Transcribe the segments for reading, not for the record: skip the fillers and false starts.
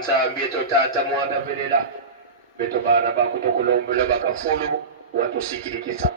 nzambi yetu tata mwana velela beto bana bakutokulombela bakafulu watusikirikisa.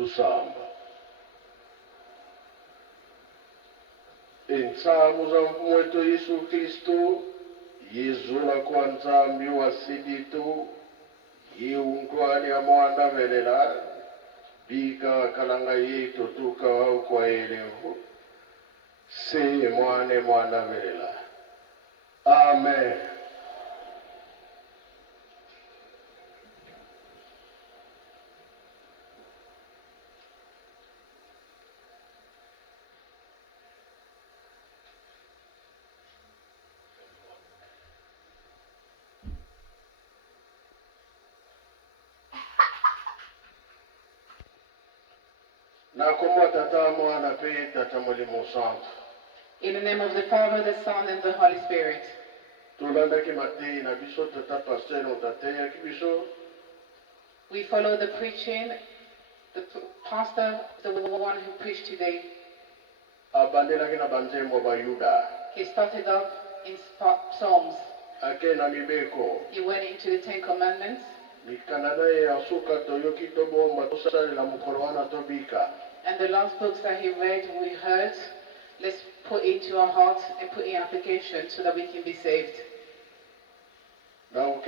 Tusamba. Entsamu za mfumu wetu Yesu Kristo, yizula kwa nzambi wa siditu, yiungwani ya mwanda velela, bika kalanga yetu tuka wau kwa elehu, se mwanda velela. Amen. In the name of the Father, the Son, and the Holy Spirit. We follow the preaching, the pastor, the one who preached today. He started off in Psalms. He went into the Ten Commandments. And the last books that he read, we heard, let's put into our hearts and put in application so that we can be saved. I'm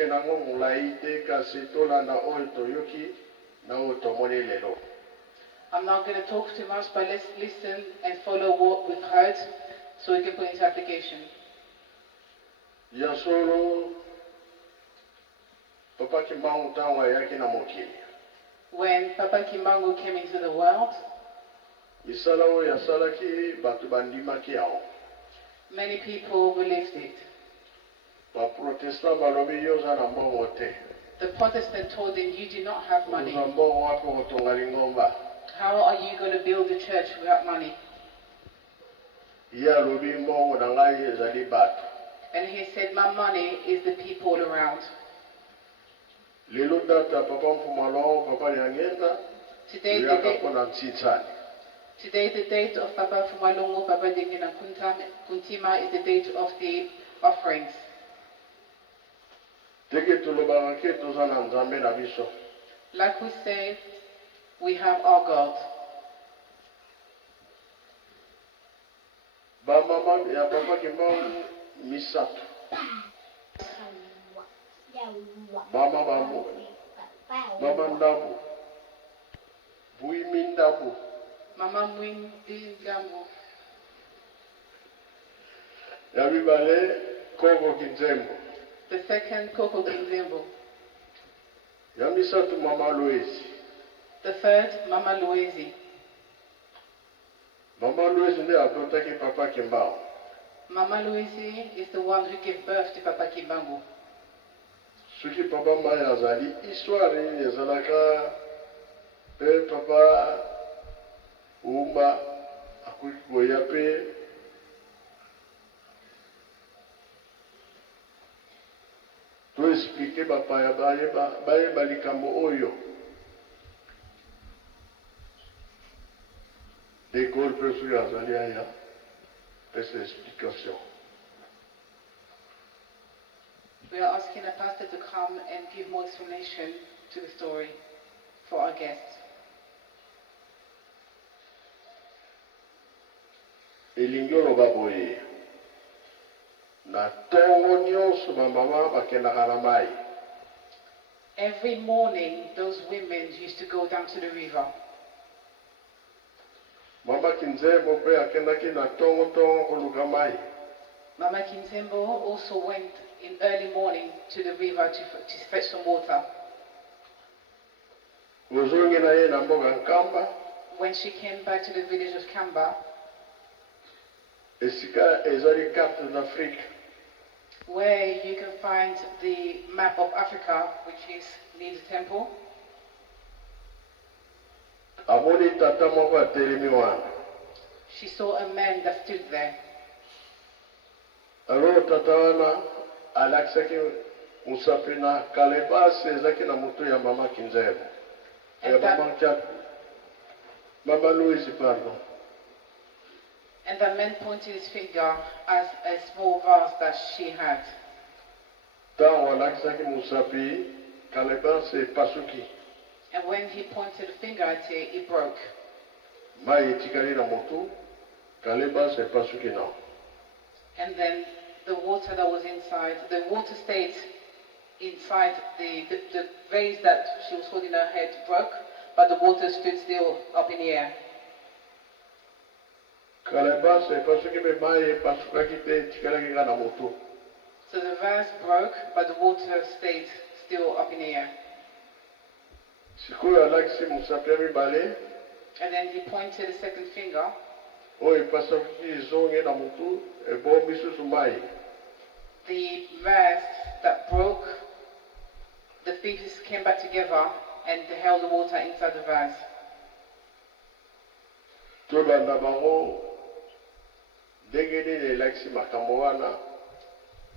not going to talk too much, but let's listen and follow what we've heard so we can put into application. When Papa Kimbangu came into the world, many people believed it. The Protestant told him, you do not have money. How are you going to build a church without money? And he said, my money is the people around. Today the date of Papa Fumalongo, Papa Dengina Kuntima is the date of the offerings. Like we said, we have our God. Mama Mwindi Gambo. The second, Coco Kinzembo. The third, Mama Louise. Mama Louise is the one who gave birth to Papa Kimbangu. Papa Uma Akuikoyape to expliquer papa baye balikambo oyo d'école préférée azali aya pesa explication. We are asking a pastor to come and give more explanation to the story. for our guests. elingi oloba boye na ntongo nyonso bamama bakendaka na mai. Every morning, those women used to go down to the river. Mama Kinzembo mpe akendaki na ntongo koluka mai. Mama Kinzembo also went in early morning to the river to fetch some water. Ozongi na ye na mboka Nkamba. When she came back to the village of Kamba, esika ezali carte d'Afrique. where you can find the map of Africa, which is near the temple. Amoni tata moko atelemi wana. She saw a man that stood there. Alors tata wana alakisaki musapi na kalebasi ezaki na mutu ya mama Kinzembo. Mama Louise, pardon. And the man pointed his finger as a small vase that she had. Tango alakisaki musapi kalebasi pasuki. And when he pointed the finger at it, it broke. Mai etikali na mutu kalebasi pasuki na. And then the water that was inside, the water stayed inside the vase that she was holding her head broke, but the water stood still up in the air. Kalebasi pasuki be mai pasukaki te etikali na mutu. So the vase broke, but the water stayed still up in the air. Sikoyo alakisi musapi ya mibale. And then he pointed the second finger. Oyo pasukaki izonge na mutu ebombi susu mai. The vase that broke, the pieces came back together and held the water inside the vase. Tolanda bango ndenge nini elakisi makambo wana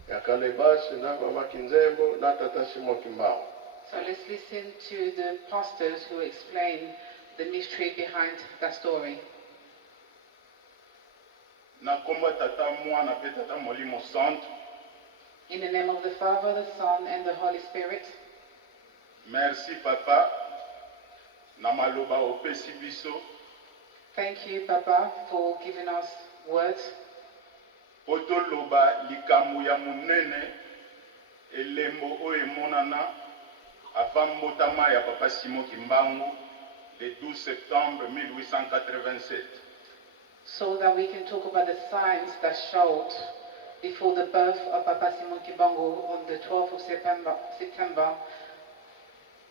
ya Kalebasi na mama Kinzembo na tata Simon Kimbao. So let's listen to the pastors who explain the mystery behind that story. Na komba tata mwana pe tata molimo santo. In the name of the Father, the Son, and the Holy Spirit. Merci papa. Na maloba opesi biso. Thank you, Papa, for giving us words. Poto loba likambo ya munene elembo o emonana avant mbotama ya papa Simon Kimbangu le 12 septembre 1887. So that we can talk about the signs that showed before the birth of Papa Simon Kimbangu on the 12th of September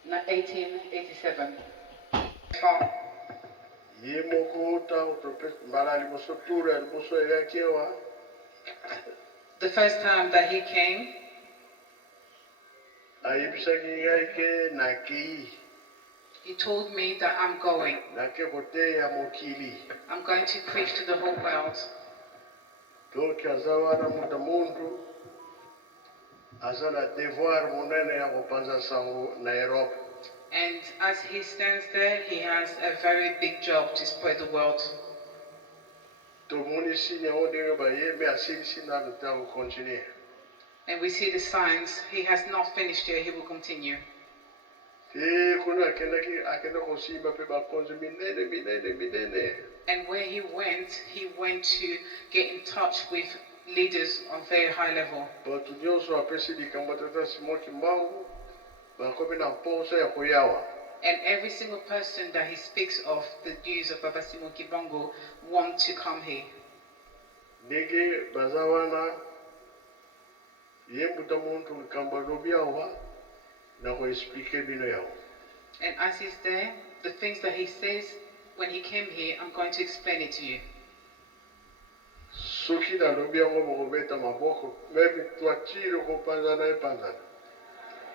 1887. The first time that he came, he told me that I'm going to preach to the whole world. And as he stands there, he has a very big job to spread the word. And we see the signs. He has not finished yet, he will continue. And where he went to get in touch with leaders on very high level. And every single person that he speaks of the news of Papa Simon Kimbangu want to come here. And as he's there, the things that he says when he came here, I'm going to explain it to you.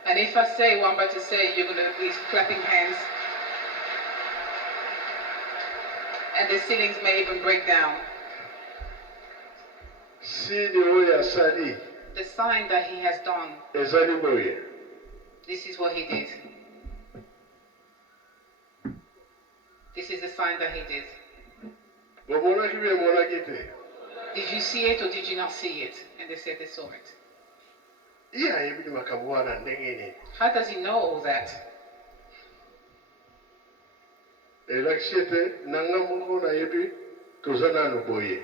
And if I say what I'm about to say, you're going to be clapping hands. And the ceilings may even break down. The sign that he has done. This is what he did. This is the sign that he did. Did you see it or did you not see it? And they said they saw it. How does he know all that? Elakisi nanga moko na yebi tozana no boye.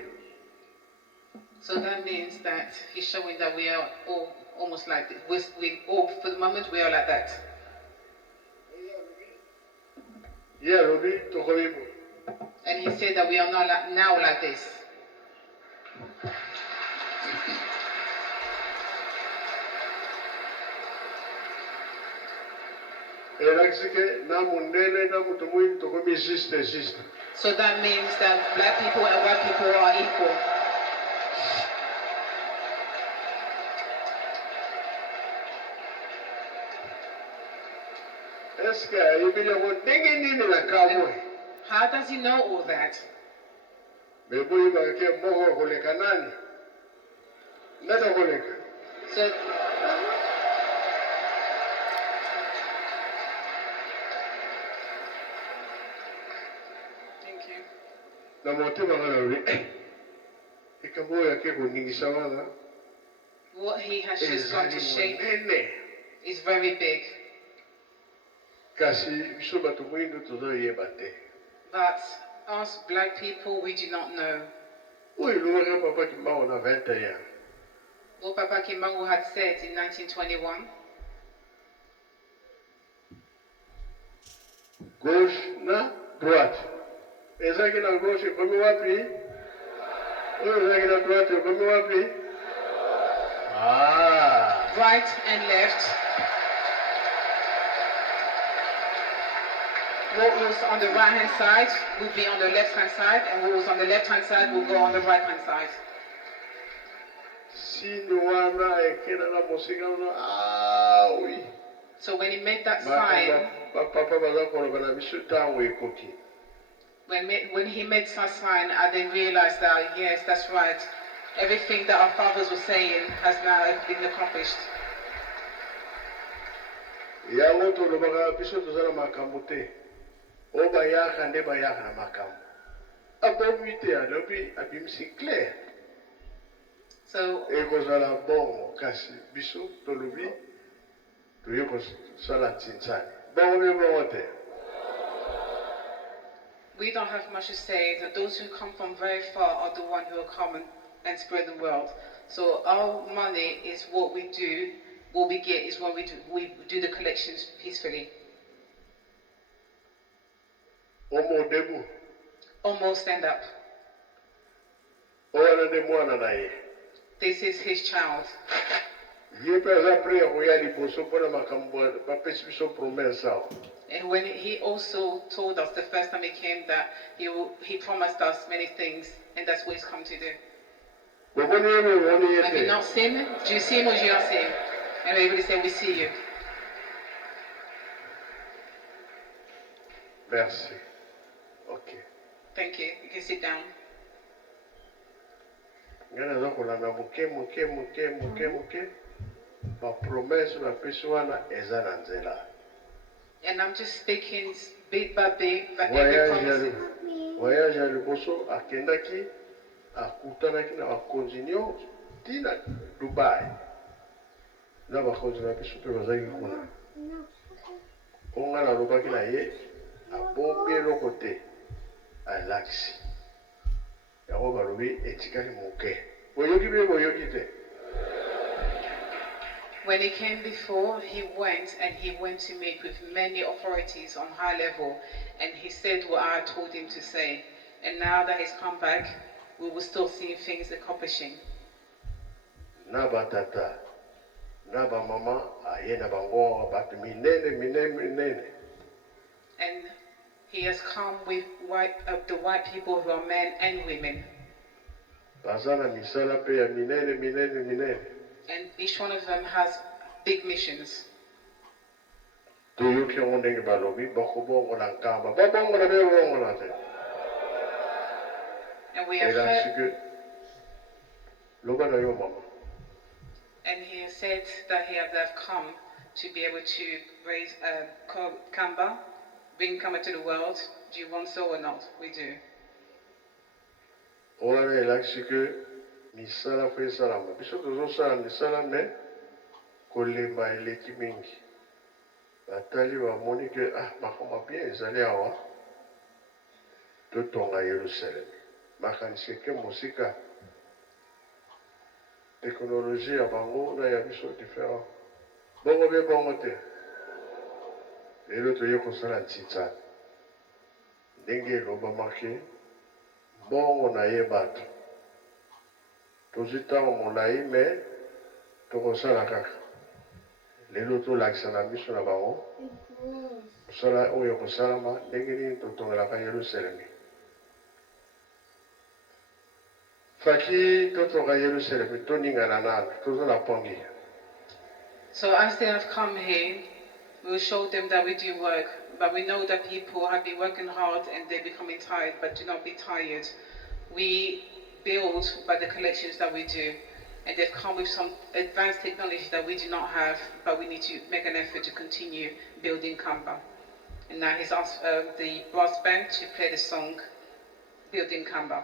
So that means that he's showing that we are all almost like this. We all, for the moment, we are like that. Yeah, Robi, tokoyebo. And he said that we are not now like this. So that means that black people and white people are equal. How does he know all that? So thank you. What he has just gone to shape is very big. But us black people, we do not know. What Papa Kimbangu had said in 1921. Gauche na droite. Ezaki na gauche komi wapi? Ezaki na droite komi wapi? Right and left. What was on the right hand side will be on the left hand side, and what was on the left hand side will go on the right hand side. So when he made that sign, when he made that sign, I then realized that yes, that's right. Everything that our fathers were saying has now been accomplished. So we don't have much to say. That those who come from very far are the ones who are coming and spread the world. So our money is what we do. What we get is what we do. We do the collections peacefully. Almost stand up. This is his child. And when he also told us the first time he came that he promised us many things, and that's what he's come to do. Have you not seen him? Do you see him or do you not see him? And everybody say, we see you. Merci. Okay. Thank you. You can sit down. And I'm just speaking bit by bit, but every promise. Voyage à Luboso, à Kendaki, à Kutanaki, à Konzinyo, Tina, Dubai. Là, va continuer à pécher pour les aïeux. On a la roba qui n'a yé, à bomber le côté, à l'axe. Et on va louer et tikali mouké. When he came before, he went to meet with many authorities on high level, and he said what I told him to say. And now that he's come back, we will still see things accomplishing. Naba tata, naba mama, aye naba ngo batu minene. And he has come with the white people who are men and women. Bazana misala pe ya minene. And each one of them has big missions. And we have heard, and he has said that they've come to be able to raise Kamba, bring Kamba to the world. Do you want so or not? We do. Misala fe salama. Biso tozo sala misala me kolemba eleki mingi. Batali wa moni ke makoma bien ezali awa. totonga Yerusalemi. Makanisi ke musika teknolojia ya bango na ya biso différent. Bongo be bongo te. Lelo toye kosala ntitsa. Ndenge elobamaki bongo na ye bato. Tozwi ntango molai me tokosala kaka. Lelo tolakisa na biso na bango mosala oyo kosalama ndenge nini totongelaka Yerusalemi. Faki totonga Yerusalemi toningana nana tozala pongi. So as they have come here, we will show them that we do work, but we know that people have been working hard and they're becoming tired, but do not be tired. We build by the collections that we do, and they've come with some advanced technology that we do not have, but we need to make an effort to continue building Kamba. And now he's asked the brass band to play the song, Building Kamba.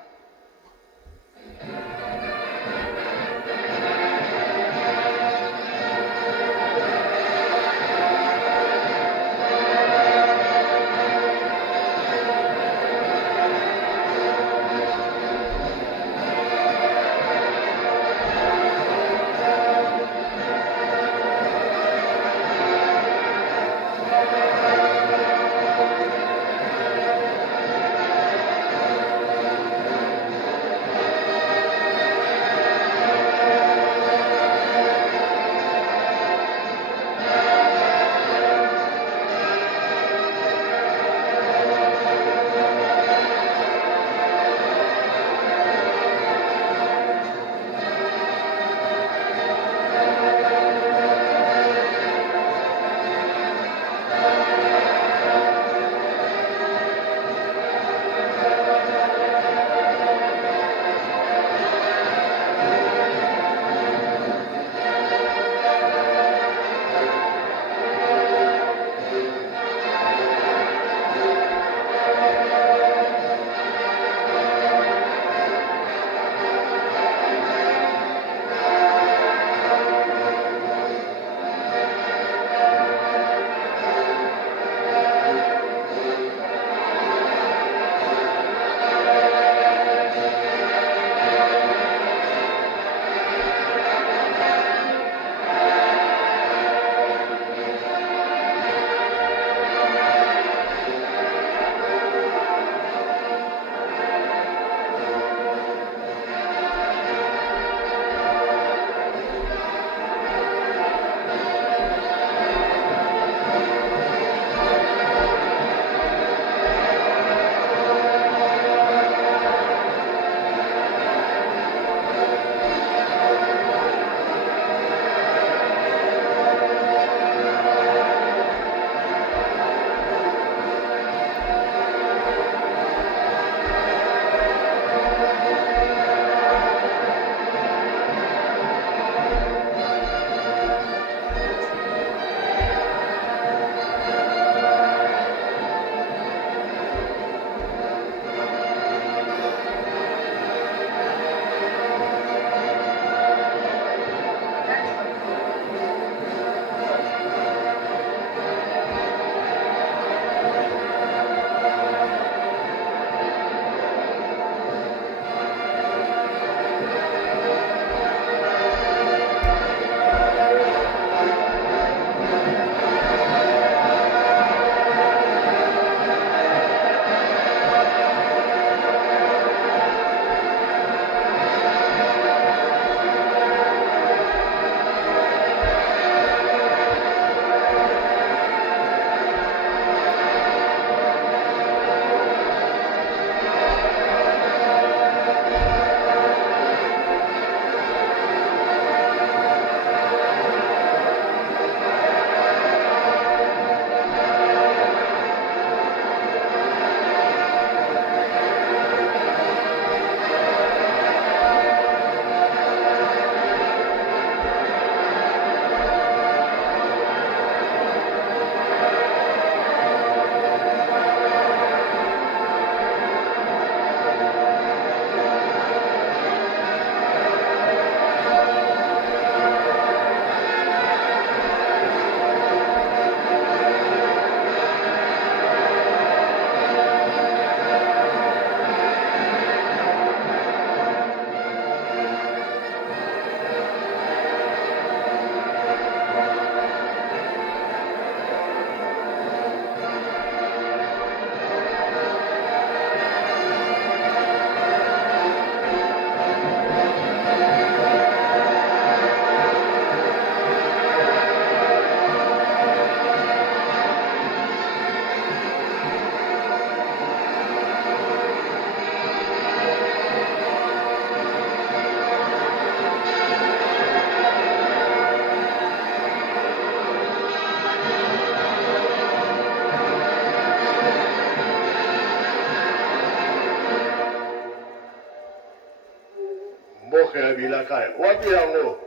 mboka ya bilaka wapi yango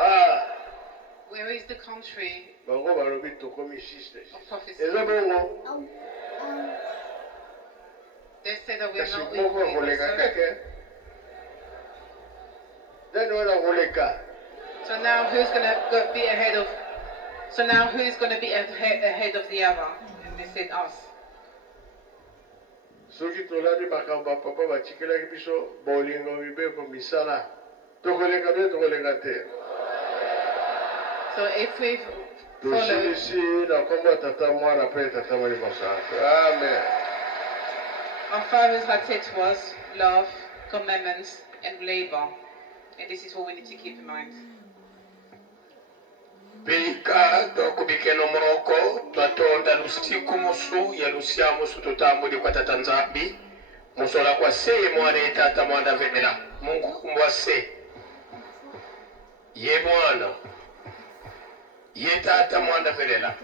ah Where is the country bango balobi tokomi sisters of prophecy? eza bongo They say that we are kasi not moko equal. koleka keke then wana koleka So now who's going to be ahead of? So now who's going to be ahead of the other? And they said us. soki tolandi makambo ya papa batikelaki biso bolingo mibeko misala tokoleka te tokoleka te So if we follow, tosilisi na kombo ya tata mwana mpe tata molimo santo amen. our fathers had said to us, love, commandments, and labor. And this is what we need to keep in mind. Bika dokubikeno moroko twatonda lusiku musu ya lusia musu tutambuli kwa tata nzambi musola kwa se mwana tata mwana venela Mungu kumbwa se ye mwana ye tata mwana venela